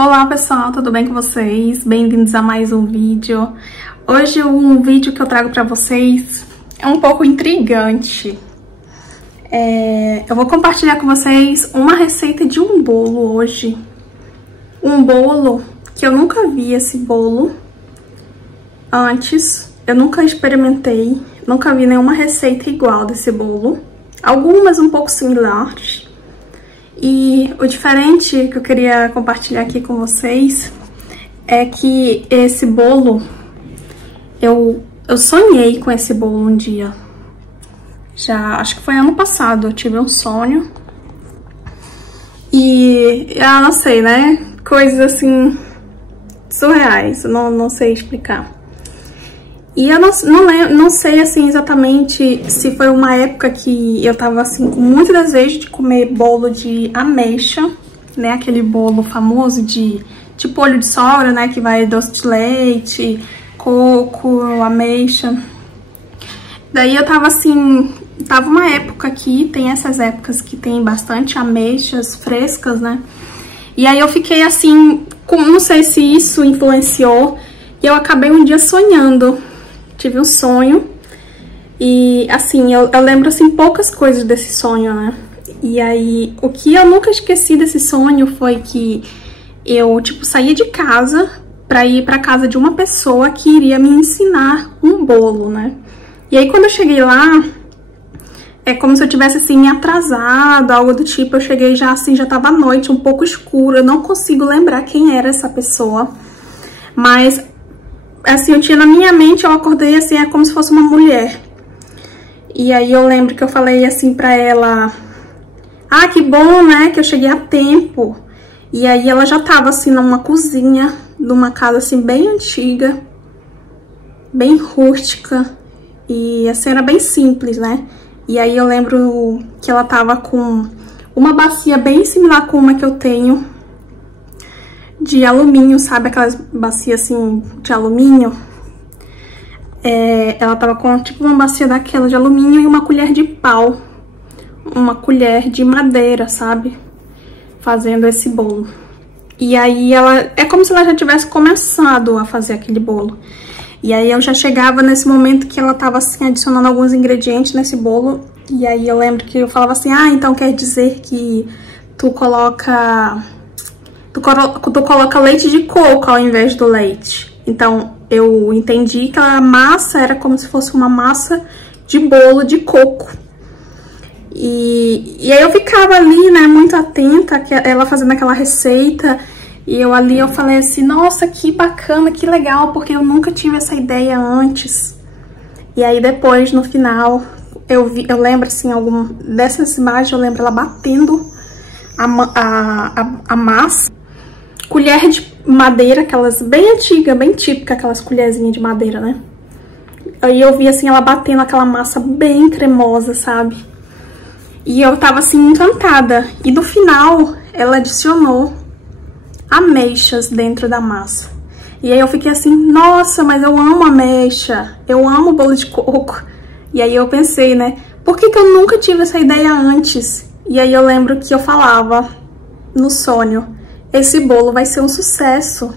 Olá pessoal, tudo bem com vocês? Bem-vindos a mais um vídeo. Hoje um vídeo que eu trago pra vocês é um pouco intrigante. Eu vou compartilhar com vocês uma receita de um bolo hoje. Um bolo que eu nunca vi esse bolo antes, eu nunca experimentei, nunca vi nenhuma receita igual desse bolo. Algumas um pouco similares. E o diferente que eu queria compartilhar aqui com vocês é que esse bolo, eu sonhei com esse bolo um dia. Já, acho que foi ano passado, eu tive um sonho. E, eu não sei, né? Coisas assim, surreais, eu não sei explicar. E eu não sei, assim, exatamente se foi uma época que eu tava, assim, com muito desejo de comer bolo de ameixa, né? Aquele bolo famoso de tipo olho de sogra, né? Que vai doce de leite, coco, ameixa. Daí eu tava, assim, tava uma época aqui, tem essas épocas que tem bastante ameixas frescas, né? E aí eu fiquei, assim, não sei se isso influenciou, e eu acabei um dia sonhando. Tive um sonho e, assim, eu lembro, assim, poucas coisas desse sonho, né? E aí, o que eu nunca esqueci desse sonho foi que eu, tipo, saía de casa pra ir pra casa de uma pessoa que iria me ensinar um bolo, né? E aí, quando eu cheguei lá, é como se eu tivesse, assim, me atrasado, algo do tipo. Eu cheguei já, assim, já tava à noite, um pouco escuro. Eu não consigo lembrar quem era essa pessoa, mas... assim, eu tinha na minha mente, eu acordei assim, é como se fosse uma mulher. E aí eu lembro que eu falei assim pra ela: ah, que bom, né, que eu cheguei a tempo. E aí ela já tava assim numa cozinha, numa casa assim bem antiga, bem rústica. E assim, era bem simples, né. E aí eu lembro que ela tava com uma bacia bem similar com uma que eu tenho, de alumínio, sabe? Aquelas bacias assim de alumínio. Ela tava com tipo uma bacia daquela de alumínio e uma colher de pau. Uma colher de madeira, sabe? Fazendo esse bolo. E aí ela... é como se ela já tivesse começado a fazer aquele bolo. E aí eu já chegava nesse momento que ela tava assim adicionando alguns ingredientes nesse bolo. E aí eu lembro que eu falava assim: ah, então quer dizer que tu coloca leite de coco ao invés do leite. Então, eu entendi que a massa era como se fosse uma massa de bolo de coco. E aí eu ficava ali, né, muito atenta, ela fazendo aquela receita. E eu falei assim: nossa, que bacana, que legal, porque eu nunca tive essa ideia antes. E aí depois, no final, eu lembro, assim, dessas imagens, eu lembro ela batendo a massa. Colher de madeira, aquelas bem antigas, bem típica, aquelas colherzinhas de madeira, né? Aí eu vi, assim, ela batendo aquela massa bem cremosa, sabe? E eu tava, assim, encantada. E no final, ela adicionou ameixas dentro da massa. E aí eu fiquei assim: nossa, mas eu amo ameixa, eu amo bolo de coco. E aí eu pensei, né, por que eu nunca tive essa ideia antes? E aí eu lembro que eu falava no sonho: esse bolo vai ser um sucesso.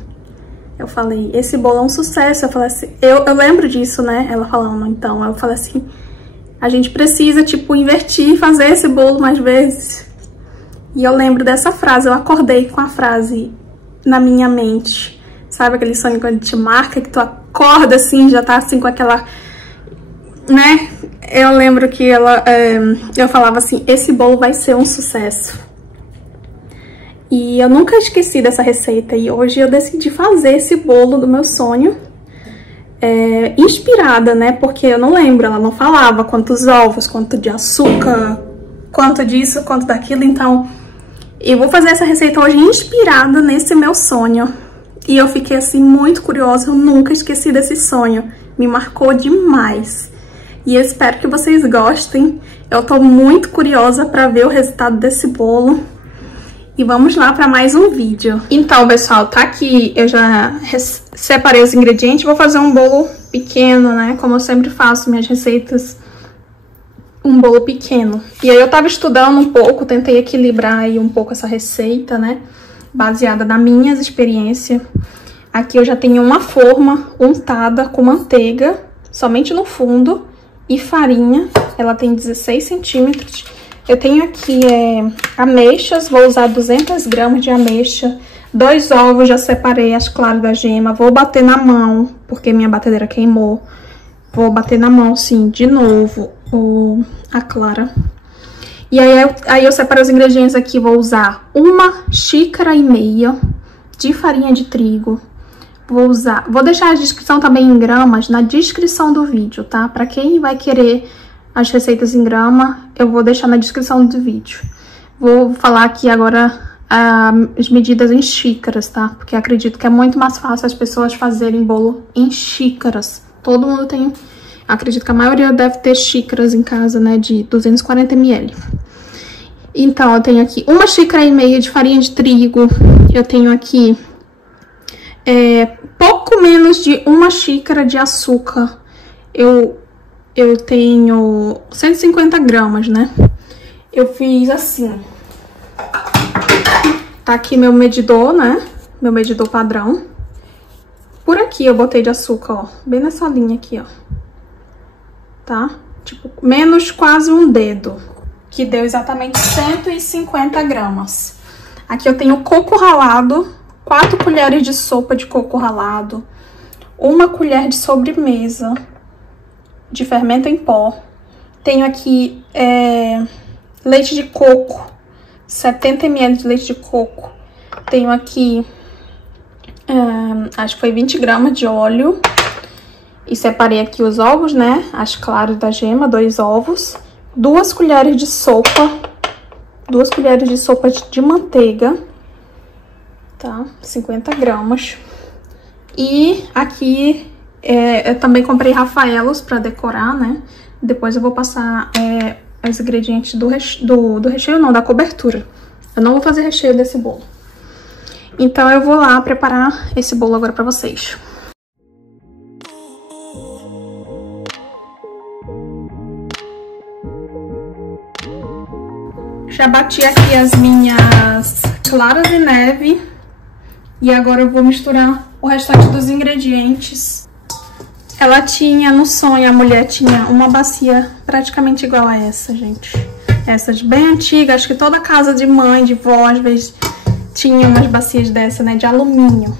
Eu falei: esse bolo é um sucesso. Eu falei assim, eu lembro disso, né? Ela falando, então. Eu falei assim: a gente precisa, tipo, invertir e fazer esse bolo mais vezes. E eu lembro dessa frase, eu acordei com a frase na minha mente. Sabe aquele sonho quando te marca, que tu acorda assim, já tá assim com aquela... né? Eu lembro que eu falava assim: esse bolo vai ser um sucesso. E eu nunca esqueci dessa receita, e hoje eu decidi fazer esse bolo do meu sonho, inspirada, né? Porque eu não lembro, ela não falava quantos ovos, quanto de açúcar, quanto disso, quanto daquilo. Então, eu vou fazer essa receita hoje inspirada nesse meu sonho. E eu fiquei, assim, muito curiosa, eu nunca esqueci desse sonho, me marcou demais. E eu espero que vocês gostem, eu tô muito curiosa pra ver o resultado desse bolo. E vamos lá para mais um vídeo. Então, pessoal, tá aqui, eu já separei os ingredientes. Vou fazer um bolo pequeno, né? Como eu sempre faço minhas receitas, um bolo pequeno. E aí eu tava estudando um pouco, tentei equilibrar aí um pouco essa receita, né? baseada nas minhas experiências. Aqui eu já tenho uma forma untada com manteiga, somente no fundo, e farinha. Ela tem 16 centímetros. Eu tenho aqui ameixas, vou usar 200 gramas de ameixa. 2 ovos, já separei as claras da gema. Vou bater na mão, porque minha batedeira queimou. Vou bater na mão, sim, de novo, a clara. E aí eu separei os ingredientes aqui. Vou usar 1,5 xícaras de farinha de trigo. Vou deixar a descrição também em gramas na descrição do vídeo, tá? Pra quem vai querer as receitas em grama, eu vou deixar na descrição do vídeo. Vou falar aqui agora as medidas em xícaras, tá? Porque acredito que é muito mais fácil as pessoas fazerem bolo em xícaras. Todo mundo tem... Acredito que a maioria deve ter xícaras em casa, né? De 240 ml. Então, eu tenho aqui 1,5 xícaras de farinha de trigo. Eu tenho aqui... pouco menos de 1 xícara de açúcar. Eu tenho 150 gramas, né? Eu fiz assim. Tá aqui meu medidor, né? Meu medidor padrão. Por aqui eu botei de açúcar, ó. Bem nessa linha aqui, ó. Tá? Tipo, menos quase um dedo. Que deu exatamente 150 gramas. Aqui eu tenho coco ralado. 4 colheres de sopa de coco ralado, 1 colher de sobremesa de fermento em pó. Tenho aqui leite de coco, 70 ml de leite de coco. Tenho aqui, acho que foi 20 gramas de óleo. E separei aqui os ovos, né? As claras da gema, 2 ovos. 2 colheres de sopa. 2 colheres de sopa de manteiga. Tá? 50 gramas. E aqui eu também comprei rafaelos pra decorar, né? Depois eu vou passar os ingredientes do recheio, não, da cobertura. Eu não vou fazer recheio desse bolo. Então eu vou lá preparar esse bolo agora pra vocês. Já bati aqui as minhas claras de neve. E agora eu vou misturar o restante dos ingredientes. Ela tinha, no sonho, a mulher tinha uma bacia praticamente igual a essa, gente. Essa de bem antiga, acho que toda casa de mãe, de vó, às vezes, tinha umas bacias dessa, né, de alumínio.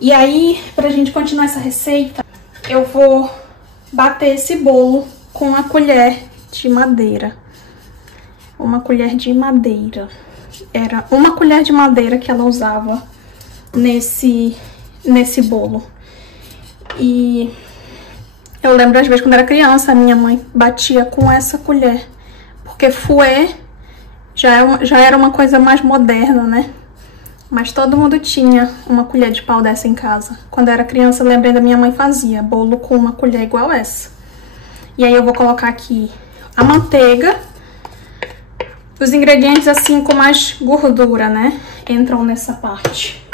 E aí, pra gente continuar essa receita, eu vou bater esse bolo com a colher de madeira. Uma colher de madeira. Era 1 colher de madeira que ela usava nesse bolo. E eu lembro, às vezes, quando era criança, a minha mãe batia com essa colher. Porque fouet já era uma coisa mais moderna, né? Mas todo mundo tinha uma colher de pau dessa em casa. Quando eu era criança, eu lembrei da minha mãe fazia bolo com uma colher igual essa. E aí eu vou colocar aqui a manteiga. Os ingredientes assim com mais gordura, né? Entram nessa parte.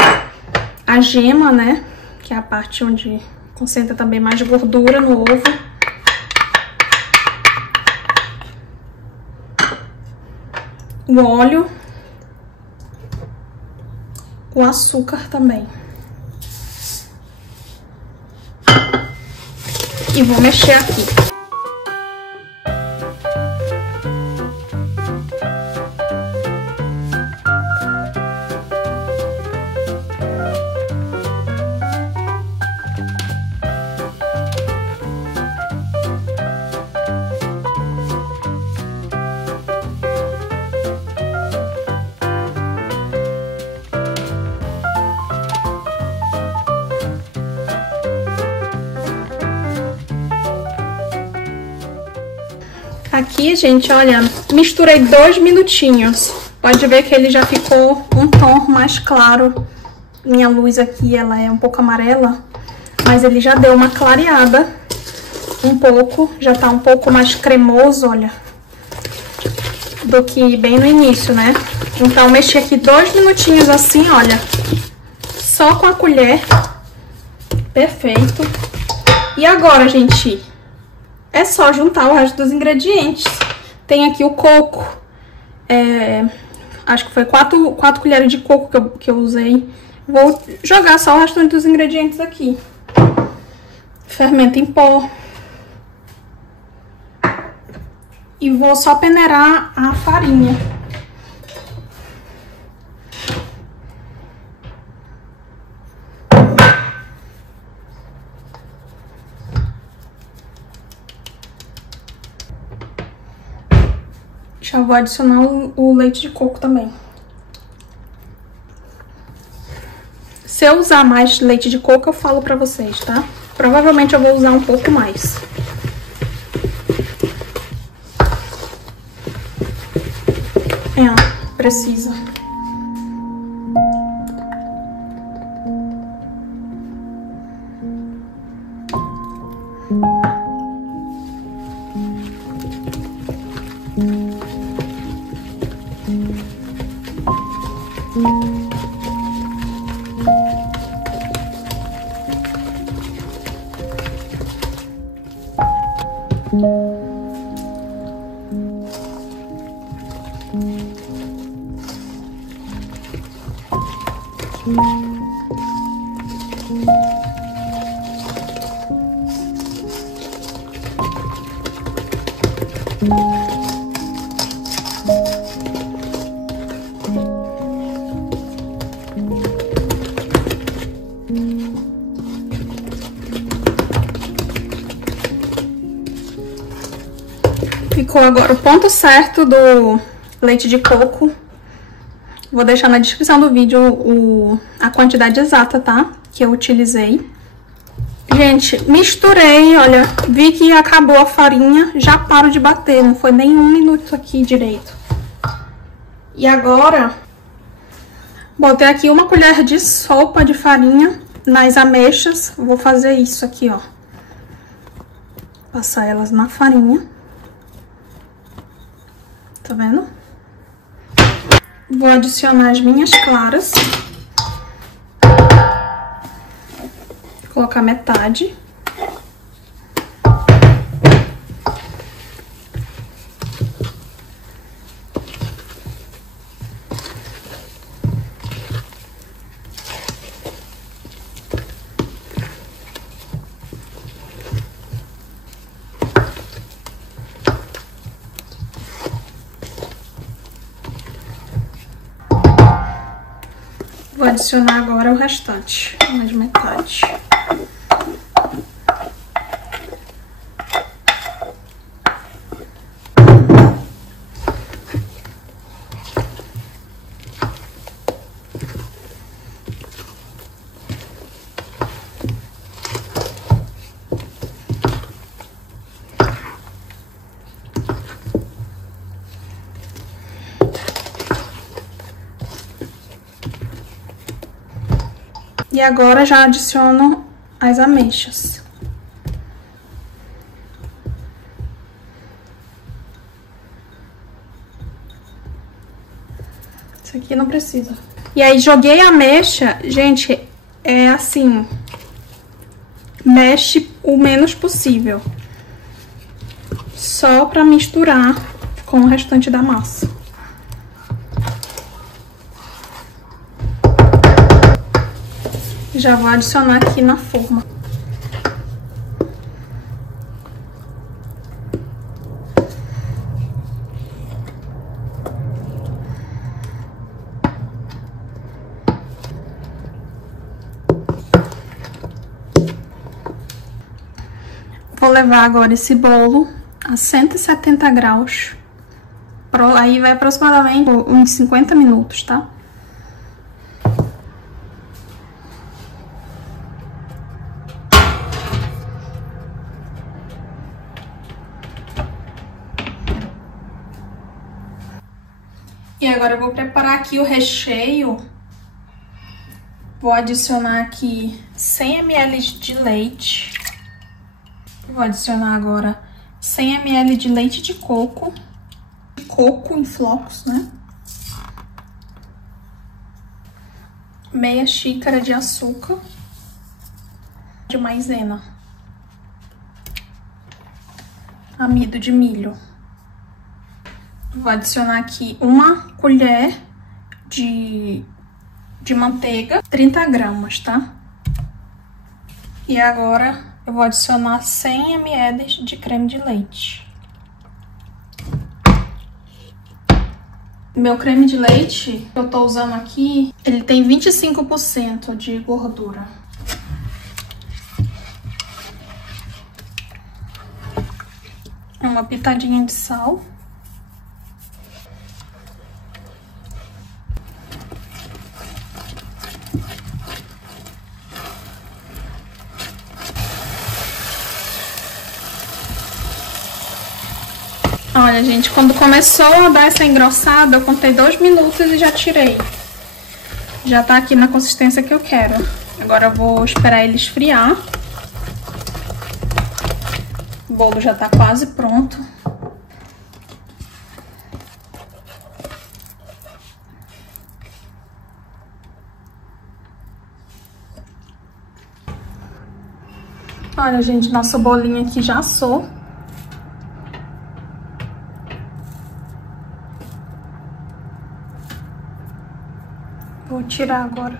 A gema, né? Que é a parte onde concentra também mais gordura no ovo. O óleo. O açúcar também. E vou mexer aqui. Aqui, gente, olha, misturei 2 minutinhos. Pode ver que ele já ficou um tom mais claro. Minha luz aqui, ela é um pouco amarela, mas ele já deu uma clareada um pouco. Já tá um pouco mais cremoso, olha, do que bem no início, né? Então, mexi aqui 2 minutinhos assim, olha, só com a colher. Perfeito. E agora, gente, é só juntar o resto dos ingredientes. Tem aqui o coco, acho que foi 4 colheres de coco que eu usei. Vou jogar só o restante dos ingredientes aqui. Fermento em pó. E vou só peneirar a farinha. Já vou adicionar o leite de coco também. Se eu usar mais leite de coco, eu falo pra vocês, tá? Provavelmente eu vou usar um pouco mais. Precisa. Ficou agora o ponto certo do leite de coco. Vou deixar na descrição do vídeo a quantidade exata, tá? Que eu utilizei. Gente, misturei, olha, vi que acabou a farinha, já paro de bater, não foi nem 1 minuto aqui direito. E agora, botei aqui 1 colher de sopa de farinha nas ameixas. Vou fazer isso aqui, ó. Passar elas na farinha. Tá vendo? Vou adicionar as minhas claras. Vou colocar metade. Vou adicionar agora o restante, mais metade. E agora já adiciono as ameixas. Isso aqui não precisa. E aí joguei a ameixa, gente, é assim, mexe o menos possível. Só pra misturar com o restante da massa. Já vou adicionar aqui na forma. Vou levar agora esse bolo a 170 graus. Aí vai aproximadamente uns 50 minutos, tá? E agora eu vou preparar aqui o recheio. Vou adicionar aqui 100 ml de leite. Vou adicionar agora 100 ml de leite de coco. Coco em flocos, né? Meia xícara de açúcar. De maisena. Amido de milho. Vou adicionar aqui 1 colher de manteiga, 30 gramas, tá? E agora eu vou adicionar 100 ml de creme de leite. Meu creme de leite que eu tô usando aqui, ele tem 25% de gordura. Uma pitadinha de sal. Olha, gente, quando começou a dar essa engrossada, eu contei 2 minutos e já tirei. Já tá aqui na consistência que eu quero. Agora eu vou esperar ele esfriar. O bolo já tá quase pronto. Olha, gente, nosso bolinho aqui já assou. Vou tirar agora.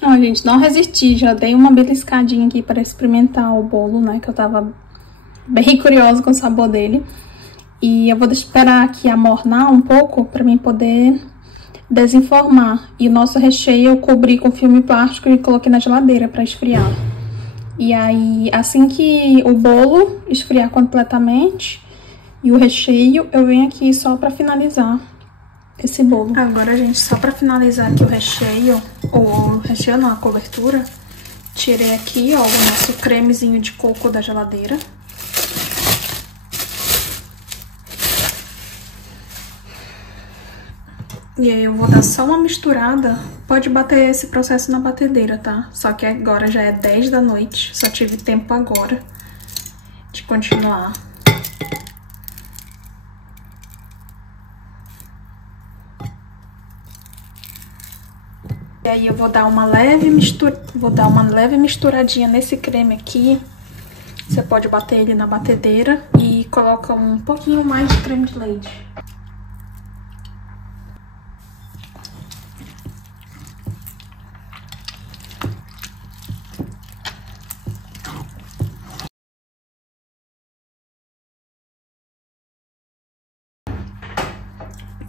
Ó, gente, não resisti, já dei uma beliscadinha aqui para experimentar o bolo, né, que eu tava bem curiosa com o sabor dele. E eu vou esperar aqui amornar um pouco para mim poder desenformar. E o nosso recheio eu cobri com filme plástico e coloquei na geladeira para esfriar. E aí, assim que o bolo esfriar completamente e o recheio, eu venho aqui só para finalizar esse bolo. Agora, gente, só para finalizar aqui o recheio, ou recheio não, a cobertura, tirei aqui, ó, o nosso cremezinho de coco da geladeira. E aí eu vou dar só uma misturada. Pode bater esse processo na batedeira, tá? Só que agora já é 10 da noite. Só tive tempo agora de continuar. E aí eu vou dar uma leve misturadinha nesse creme aqui. Você pode bater ele na batedeira e coloca um pouquinho mais de creme de leite.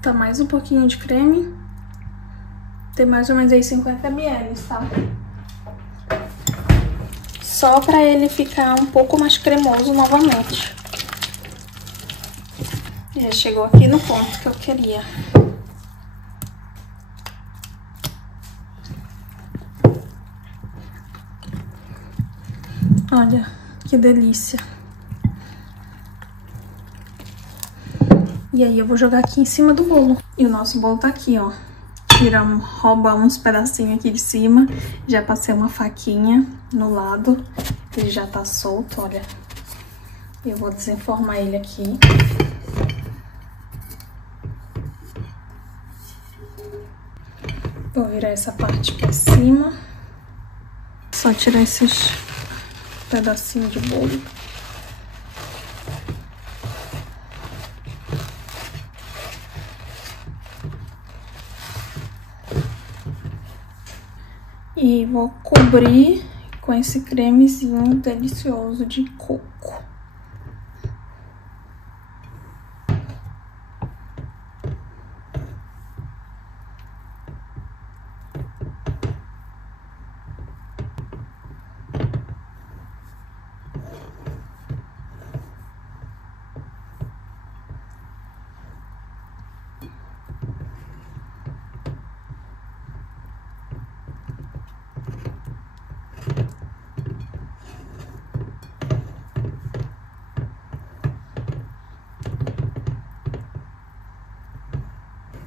Tá mais um pouquinho de creme. Tem mais ou menos aí 50 ml, tá? Só pra ele ficar um pouco mais cremoso novamente. Já chegou aqui no ponto que eu queria. Olha, que delícia. E aí eu vou jogar aqui em cima do bolo. E o nosso bolo tá aqui, ó. Rouba uns pedacinhos aqui de cima. Já passei uma faquinha no lado. Ele já tá solto, olha. Eu vou desenformar ele aqui. Vou virar essa parte pra cima. Só tirar esses pedacinhos de bolo. E vou cobrir com esse cremezinho delicioso de coco.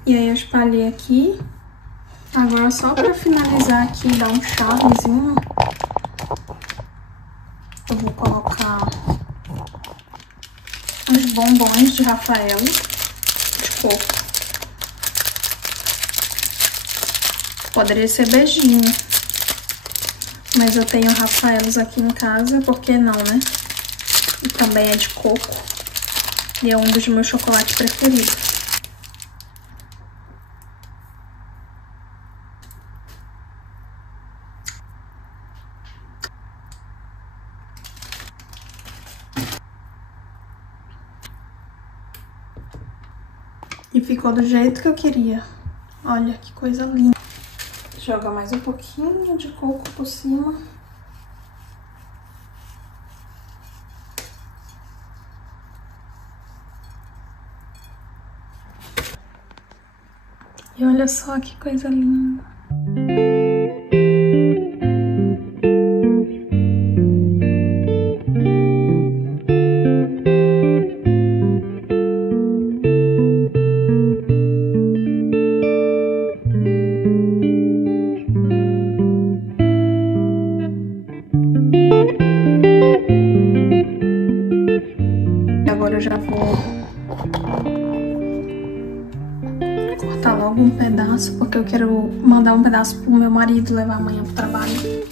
E aí eu espalhei aqui. Agora só pra finalizar aqui, dar um charmezinho, eu vou colocar uns bombons de Rafaelo de coco. Poderia ser beijinho. Mas eu tenho Rafaelos aqui em casa, por que não, né? E também é de coco. E é um dos meus chocolates preferidos. E ficou do jeito que eu queria. Olha que coisa linda. Joga mais um pouquinho de coco por cima. E olha só que coisa linda. Agora eu já vou cortar logo um pedaço, porque eu quero mandar um pedaço pro meu marido levar amanhã pro trabalho.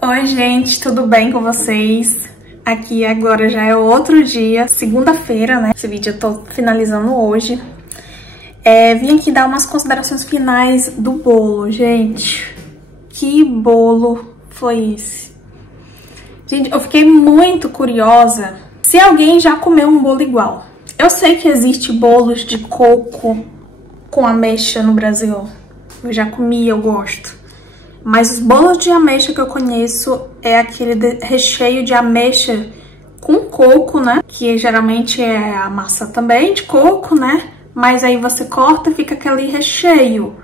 Oi gente, tudo bem com vocês? Aqui agora já é outro dia, segunda-feira, né? Esse vídeo eu tô finalizando hoje. Vim aqui dar umas considerações finais do bolo, gente. Que bolo foi esse? Gente, eu fiquei muito curiosa se alguém já comeu um bolo igual. Eu sei que existe bolos de coco com ameixa no Brasil. Eu já comi, eu gosto. Mas os bolos de ameixa que eu conheço é aquele recheio de ameixa com coco, né? Que geralmente é a massa também de coco, né? Mas aí você corta e fica aquele recheio.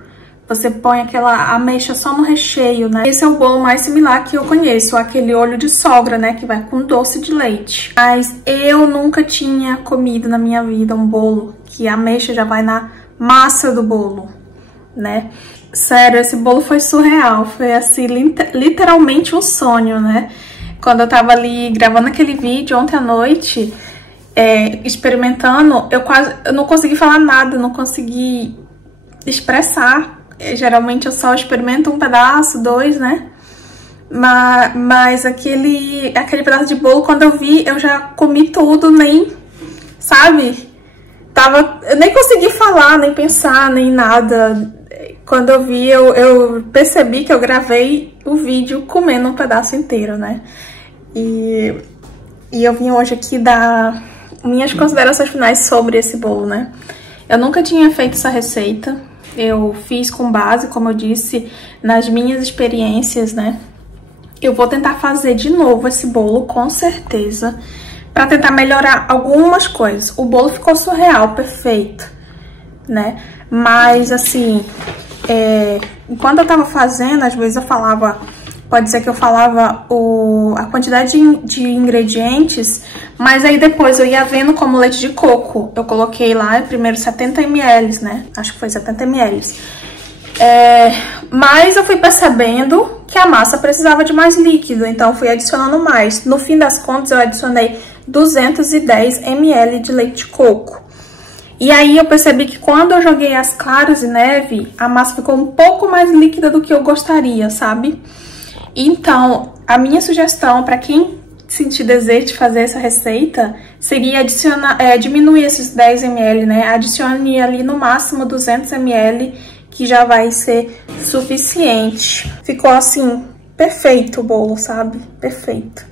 Você põe aquela ameixa só no recheio, né? Esse é o bolo mais similar que eu conheço, aquele olho de sogra, né? Que vai com doce de leite. Mas eu nunca tinha comido na minha vida um bolo que a ameixa já vai na massa do bolo, né? Sério, esse bolo foi surreal, foi assim, literalmente um sonho, né? Quando eu tava ali gravando aquele vídeo ontem à noite, experimentando, eu não consegui falar nada, não consegui expressar. Geralmente eu só experimento um pedaço, dois, né? Mas aquele pedaço de bolo, quando eu vi, eu já comi tudo, nem, sabe? Eu nem consegui falar, nem pensar, nem nada. Quando eu vi, eu percebi que eu gravei o vídeo comendo um pedaço inteiro, né? E eu vim hoje aqui dar minhas considerações finais sobre esse bolo, né? Eu nunca tinha feito essa receita. Eu fiz com base, como eu disse, nas minhas experiências, né? Eu vou tentar fazer de novo esse bolo, com certeza, pra tentar melhorar algumas coisas. O bolo ficou surreal, perfeito, né? Mas, assim, enquanto eu tava fazendo, às vezes eu falava... Pode ser que eu falava a quantidade de ingredientes, mas aí depois eu ia vendo como leite de coco. Eu coloquei lá primeiro 70 ml, né? Acho que foi 70 ml. Mas eu fui percebendo que a massa precisava de mais líquido, então eu fui adicionando mais. No fim das contas, eu adicionei 210 ml de leite de coco. E aí eu percebi que quando eu joguei as claras de neve, a massa ficou um pouco mais líquida do que eu gostaria, sabe? Então, a minha sugestão para quem sentir desejo de fazer essa receita seria diminuir esses 10 ml, né? Adicione ali no máximo 200 ml, que já vai ser suficiente. Ficou assim, perfeito o bolo, sabe? Perfeito.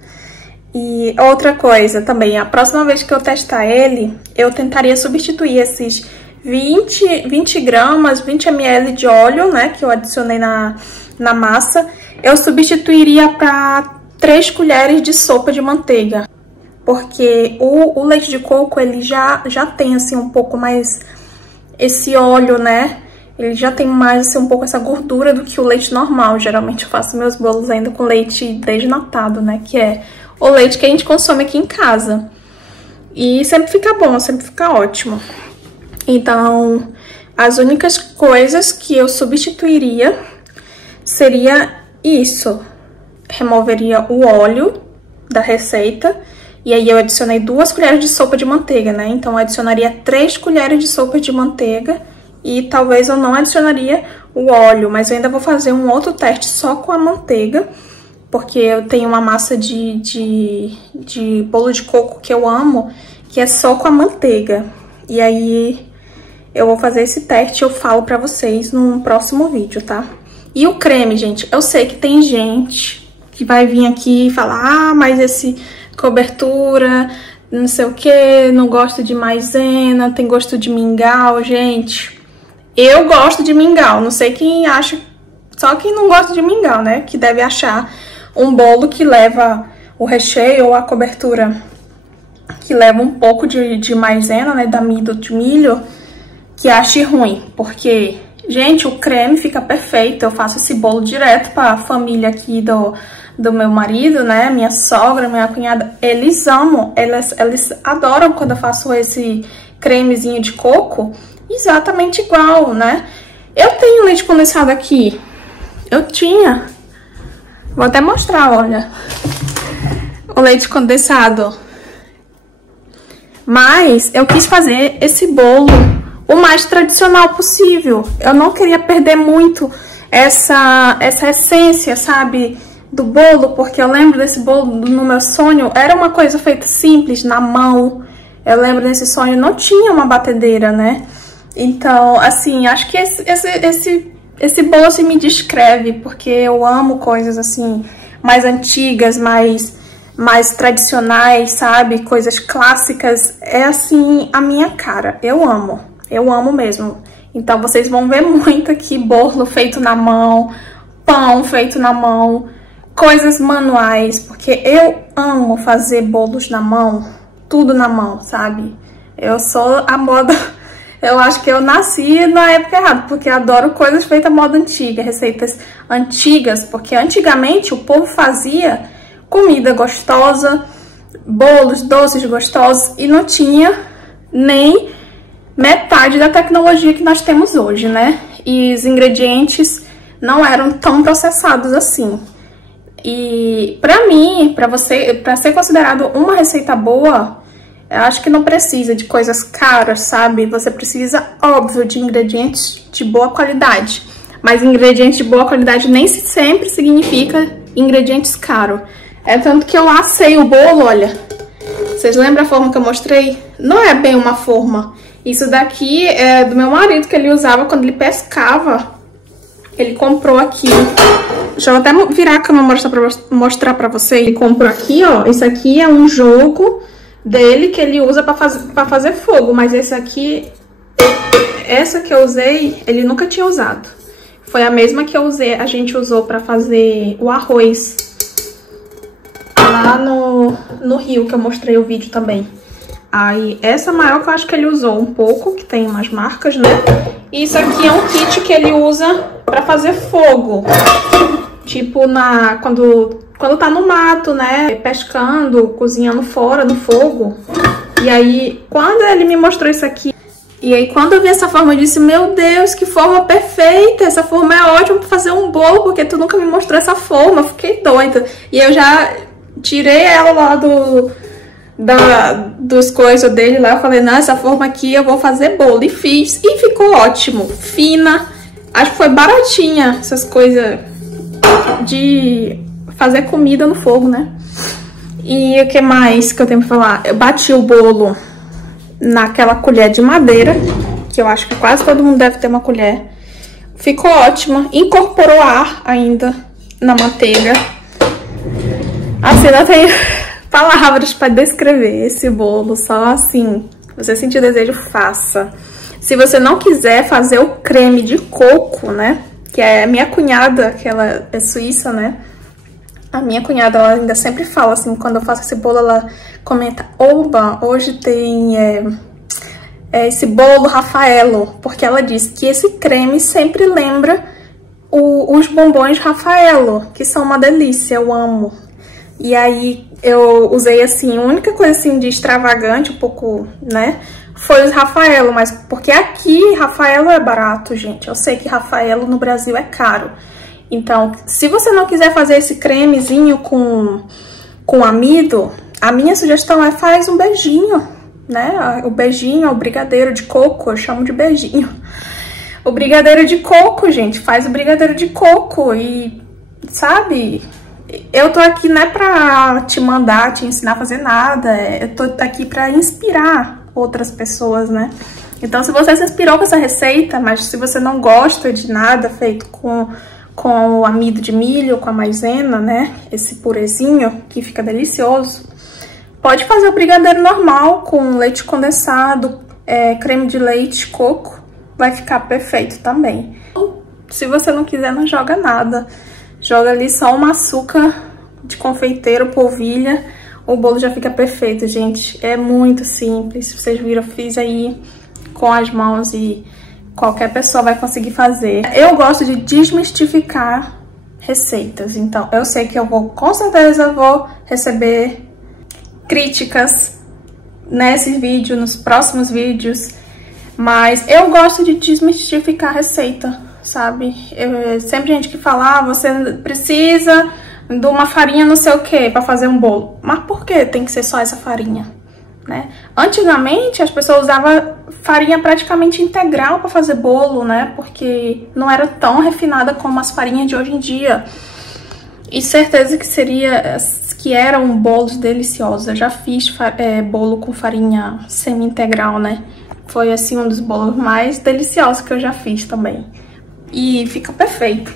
E outra coisa também, a próxima vez que eu testar ele, eu tentaria substituir esses 20 gramas, 20 ml de óleo, né? Que eu adicionei na massa. Eu substituiria para 3 colheres de sopa de manteiga, porque o leite de coco, ele já tem, assim, um pouco mais esse óleo, né? Ele já tem mais, assim, um pouco essa gordura do que o leite normal. Geralmente eu faço meus bolos ainda com leite desnatado, né? Que é o leite que a gente consome aqui em casa. E sempre fica bom, sempre fica ótimo. Então, as únicas coisas que eu substituiria seria isso. Removeria o óleo da receita. E aí eu adicionei 2 colheres de sopa de manteiga, né? Então eu adicionaria 3 colheres de sopa de manteiga. E talvez eu não adicionaria o óleo, mas eu ainda vou fazer um outro teste só com a manteiga. Porque eu tenho uma massa de bolo de coco que eu amo, que é só com a manteiga. E aí eu vou fazer esse teste e eu falo pra vocês num próximo vídeo, tá? E o creme, gente, eu sei que tem gente que vai vir aqui e falar: ah, mas esse cobertura, não sei o que, não gosto de maisena, tem gosto de mingau. Gente, eu gosto de mingau, não sei quem acha, só quem não gosta de mingau, né? Que deve achar um bolo que leva o recheio ou a cobertura que leva um pouco de maisena, né, de amido de milho, que ache ruim, porque... Gente, o creme fica perfeito. Eu faço esse bolo direto pra família aqui do meu marido, né? Minha sogra, minha cunhada. Eles amam, eles adoram quando eu faço esse cremezinho de coco. Exatamente igual, né? Eu tenho leite condensado aqui. Eu tinha. Vou até mostrar, olha. O leite condensado. Mas eu quis fazer esse bolo o mais tradicional possível. Eu não queria perder muito essa essência, sabe, do bolo, porque eu lembro desse bolo no meu sonho, era uma coisa feita simples, na mão. Eu lembro desse sonho, não tinha uma batedeira, né? Então, assim, acho que esse bolo, assim, me descreve, porque eu amo coisas, assim, mais antigas, mais tradicionais, sabe? Coisas clássicas. É, assim, a minha cara. Eu amo mesmo. Então, vocês vão ver muito aqui bolo feito na mão, pão feito na mão, coisas manuais, porque eu amo fazer bolos na mão, tudo na mão, sabe? Eu sou a moda... Eu acho que eu nasci na época errada, porque eu adoro coisas feitas à moda antiga, receitas antigas, porque antigamente o povo fazia comida gostosa, bolos, doces gostosos, e não tinha nem metade da tecnologia que nós temos hoje, né? E os ingredientes não eram tão processados assim. E pra mim, pra ser considerado uma receita boa, eu acho que não precisa de coisas caras, sabe? Você precisa, óbvio, de ingredientes de boa qualidade. Mas ingredientes de boa qualidade nem sempre significa ingredientes caros. É tanto que eu assei o bolo, olha. Vocês lembram a forma que eu mostrei? Não é bem uma forma. Isso daqui é do meu marido, que ele usava quando ele pescava. Ele comprou aqui. Deixa eu até virar a câmera pra mostrar pra vocês. Ele comprou aqui, ó. Isso aqui é um jogo dele que ele usa pra fazer fogo. Mas esse aqui, Essa que eu usei, ele nunca tinha usado. Foi a mesma que a gente usou pra fazer o arroz lá no Rio, que eu mostrei o vídeo também. Aí, essa maior que eu acho que ele usou um pouco, que tem umas marcas, né? E isso aqui é um kit que ele usa pra fazer fogo. Tipo, quando tá no mato, né? Pescando, cozinhando fora, no fogo. E aí, quando ele me mostrou isso aqui... E aí, quando eu vi essa forma, eu disse, meu Deus, que forma perfeita! Essa forma é ótima pra fazer um bolo, porque tu nunca me mostrou essa forma. Eu fiquei doida. E eu já tirei ela lá dos coisas dele lá. Eu falei, não, essa forma aqui eu vou fazer bolo. E fiz. E ficou ótimo. Fina. Acho que foi baratinha essas coisas de fazer comida no fogo, né? E o que mais que eu tenho pra falar? Eu bati o bolo naquela colher de madeira, que eu acho que quase todo mundo deve ter uma colher. Ficou ótima. Incorporou ar ainda na manteiga. Assim, não tenho palavras para descrever esse bolo, só assim. Se você sentir desejo, faça. Se você não quiser fazer o creme de coco, né? Que é a minha cunhada, que ela é suíça, né? A minha cunhada, ela ainda sempre fala assim, quando eu faço esse bolo, ela comenta, oba, hoje tem esse bolo Raffaello, porque ela diz que esse creme sempre lembra os bombons Raffaello, que são uma delícia, eu amo. E aí eu usei assim, a única coisa assim de extravagante, um pouco, né, foi os Raffaello, mas porque aqui Raffaello é barato, gente. Eu sei que Raffaello no Brasil é caro. Então, se você não quiser fazer esse cremezinho com amido, a minha sugestão é faz um beijinho, né? O beijinho, o brigadeiro de coco, eu chamo de beijinho. O brigadeiro de coco, gente, faz o brigadeiro de coco e, sabe, eu tô aqui não é pra te mandar, te ensinar a fazer nada, eu tô aqui pra inspirar outras pessoas, né? Então, se você se inspirou com essa receita, mas se você não gosta de nada feito com o amido de milho, com a maisena, né? Esse purezinho que fica delicioso. Pode fazer o brigadeiro normal com leite condensado, creme de leite, coco. Vai ficar perfeito também. Se você não quiser, não joga nada. Joga ali só um açúcar de confeiteiro, polvilha. O bolo já fica perfeito, gente. É muito simples. Vocês viram, eu fiz aí com as mãos e qualquer pessoa vai conseguir fazer. Eu gosto de desmistificar receitas, então eu sei que com certeza vou receber críticas nesse vídeo, nos próximos vídeos, mas eu gosto de desmistificar receita, sabe? Sempre gente que fala, você precisa de uma farinha não sei o que pra fazer um bolo. Mas por que tem que ser só essa farinha? Né? Antigamente as pessoas usavam farinha praticamente integral para fazer bolo, né? Porque não era tão refinada como as farinhas de hoje em dia. E certeza que eram bolos deliciosos. Eu já fiz bolo com farinha semi-integral, né? Foi assim um dos bolos mais deliciosos que eu já fiz também. E fica perfeito.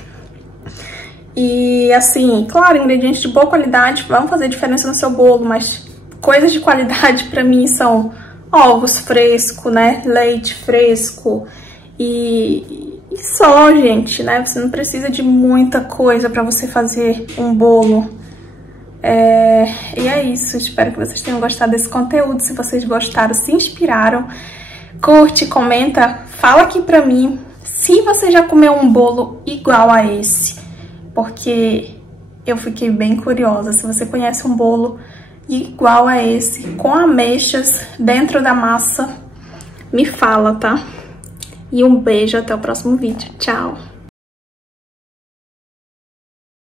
E assim, claro, ingredientes de boa qualidade vão fazer diferença no seu bolo, mas coisas de qualidade pra mim são ovos frescos, né? Leite fresco e só, gente, né? Você não precisa de muita coisa pra você fazer um bolo. E é isso. Espero que vocês tenham gostado desse conteúdo. Se vocês gostaram, se inspiraram, curte, comenta, fala aqui pra mim se você já comeu um bolo igual a esse. Porque eu fiquei bem curiosa. Se você conhece um bolo igual a esse, com ameixas dentro da massa, me fala, tá? E um beijo, até o próximo vídeo. Tchau!